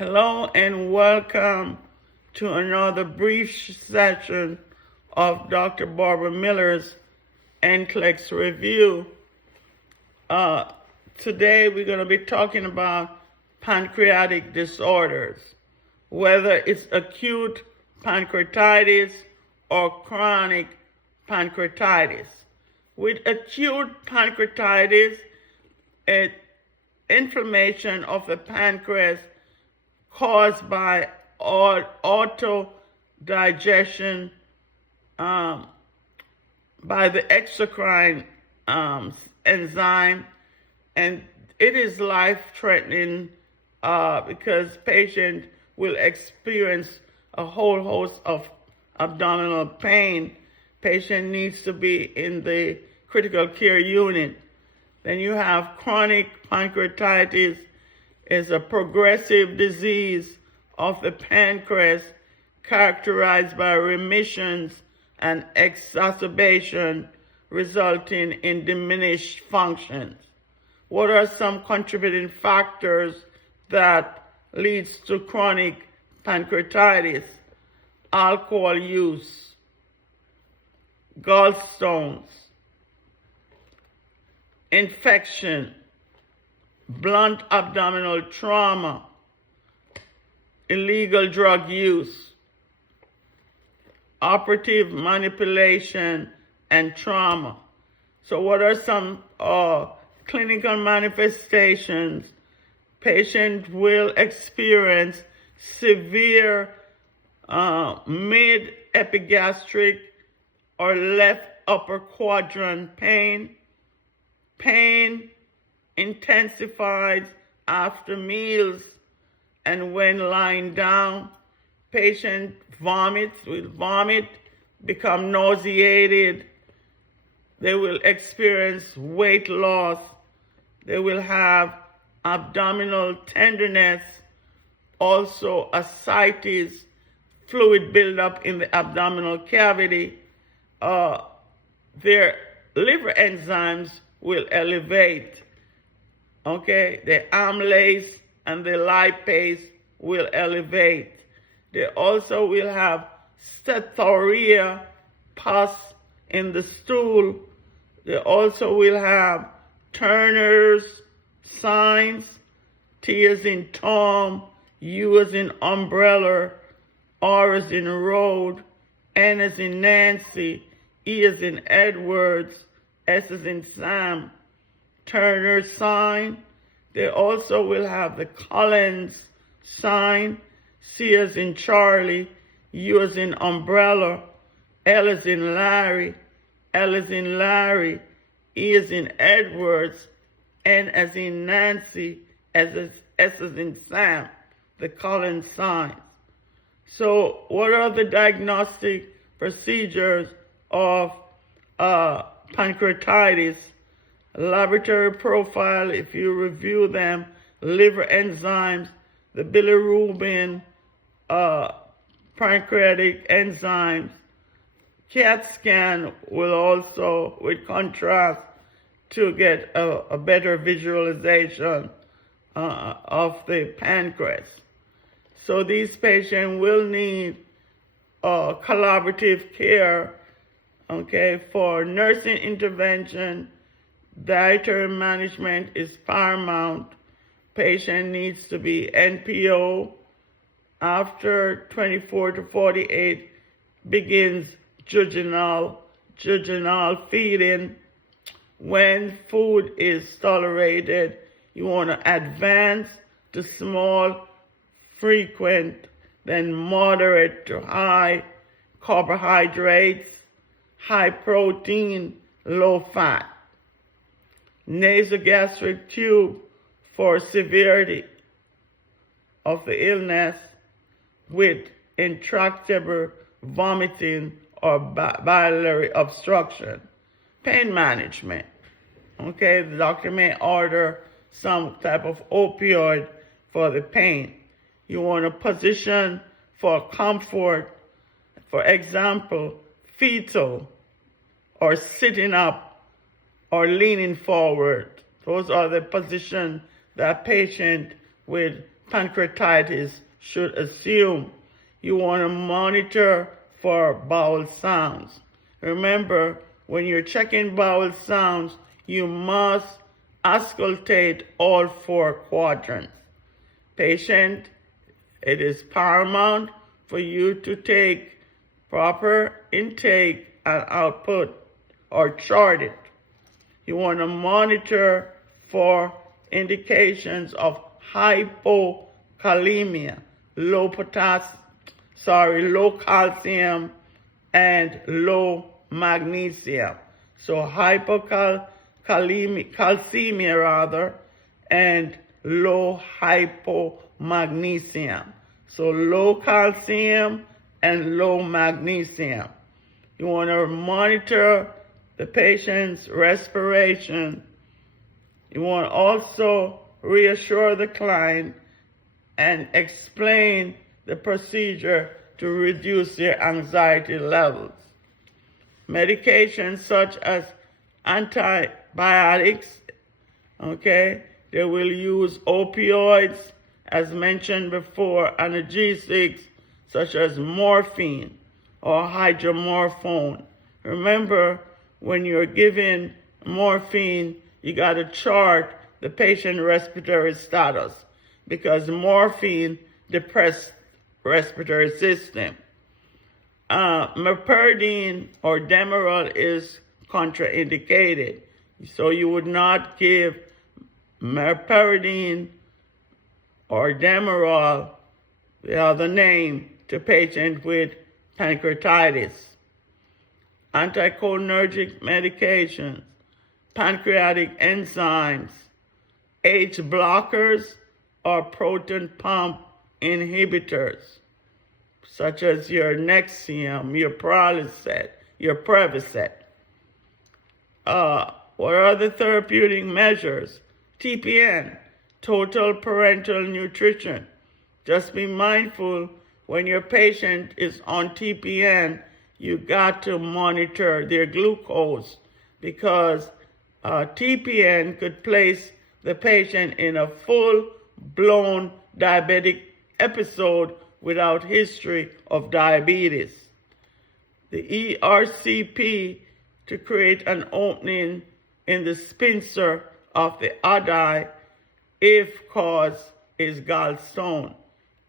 Hello and welcome to another brief session of Dr. Barbara Miller's NCLEX review. Today we're going to be talking about pancreatic disorders, whether it's acute pancreatitis or chronic pancreatitis. With acute pancreatitis, inflammation of the pancreas caused by autodigestion by the exocrine enzyme, and it is life-threatening because patient will experience a whole host of abdominal pain. Patient needs to be in the critical care unit. Then you have chronic pancreatitis. Is a progressive disease of the pancreas characterized by remissions and exacerbation resulting in diminished functions. What are some contributing factors that leads to chronic pancreatitis? Alcohol use, gallstones, infection, blunt abdominal trauma, illegal drug use, operative manipulation, and trauma. So what are some clinical manifestations? Patient will experience severe mid-epigastric or left upper quadrant pain intensifies after meals and when lying down. Patient will vomit, become nauseated. They will experience weight loss. They will have abdominal tenderness, also ascites, fluid buildup in the abdominal cavity. Their liver enzymes will elevate. Okay, the amylase and the lipase will elevate. They also will have steatorrhea, pus in the stool. They also will have Turner's signs, T as in Tom, U as in umbrella, R as in road, N as in Nancy, E as in Edwards, S as in Sam, Turner's sign. They also will have the Collins sign, C as in Charlie, U as in umbrella, L as in Larry, L as in Larry, E as in Edwards, N as in Nancy, S as in Sam, the Collins signs. So what are the diagnostic procedures of pancreatitis? Laboratory profile, if you review them, liver enzymes, the bilirubin, pancreatic enzymes. CAT scan will also, with contrast, to get a better visualization of the pancreas. So these patients will need collaborative care, okay, for nursing intervention. Dietary management is paramount. Patient needs to be NPO. After 24 to 48 begins jejunal feeding. When food is tolerated, you want to advance to small, frequent, then moderate to high carbohydrates, high protein, low fat. Nasogastric tube for severity of the illness with intractable vomiting or biliary obstruction. Pain management. Okay, the doctor may order some type of opioid for the pain. You want a position for comfort, for example, fetal or sitting up or leaning forward. Those are the positions that patient with pancreatitis should assume. You want to monitor for bowel sounds. Remember, when you're checking bowel sounds, you must auscultate all 4 quadrants. Patient, it is paramount for you to take proper intake and output or chart it. You want to monitor for indications of hypokalemia, low calcium and low magnesium. So hypocalcemia and low hypomagnesium. So low calcium and low magnesium. You want to monitor the patient's respiration. You want to also reassure the client and explain the procedure to reduce their anxiety levels. Medications such as antibiotics, okay, they will use opioids, as mentioned before, analgesics such as morphine or hydromorphone. Remember, when you're given morphine, you got to chart the patient's respiratory status because morphine depresses respiratory system. Meperidine or Demerol is contraindicated. So you would not give meperidine or Demerol, the other name, to patients with pancreatitis. Anticholinergic medications, pancreatic enzymes, H blockers, or proton pump inhibitors, such as your Nexium, your Proliset, your Prevacet. What are the therapeutic measures? TPN, total parenteral nutrition. Just be mindful when your patient is on TPN, you got to monitor their glucose because TPN could place the patient in a full-blown diabetic episode without history of diabetes. The ERCP to create an opening in the sphincter of the Adi if cause is gallstone.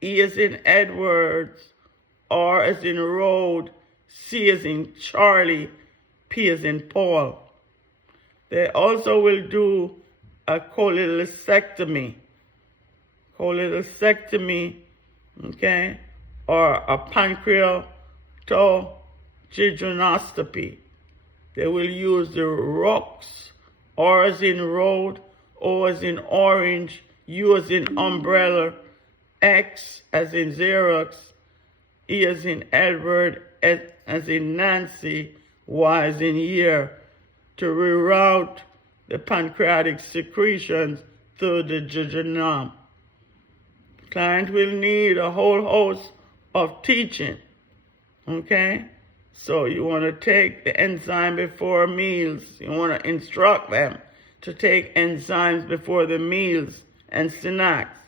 E as in Edwards, R as in Road, C as in Charlie, P as in Paul. They also will do a cholecystectomy, okay, or a pancreatogynecostomy. They will use the ROX, R as in Road, O as in Orange, U as in Umbrella, X as in Xerox, E as in Edward, S as in Nancy, Y as in Year, to reroute the pancreatic secretions through the jejunum. Client will need a whole host of teaching, okay? So you want to take the enzyme before meals. You want to instruct them to take enzymes before the meals and snacks,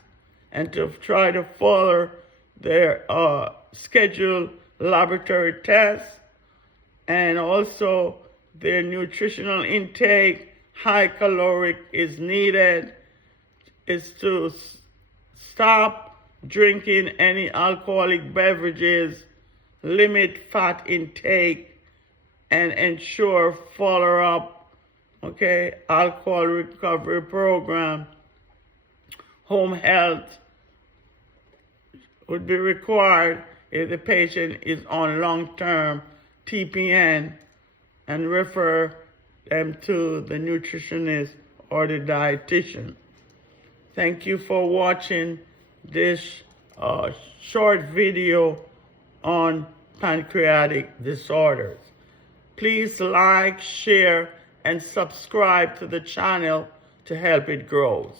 and to try to follow their scheduled laboratory tests, and also their nutritional intake. High caloric is needed, is to stop drinking any alcoholic beverages, limit fat intake, and ensure follow-up, okay, alcohol recovery program. Home health would be required if the patient is on long-term TPN, and refer them to the nutritionist or the dietitian. Thank you for watching this short video on pancreatic disorders. Please like, share, and subscribe to the channel to help it grow.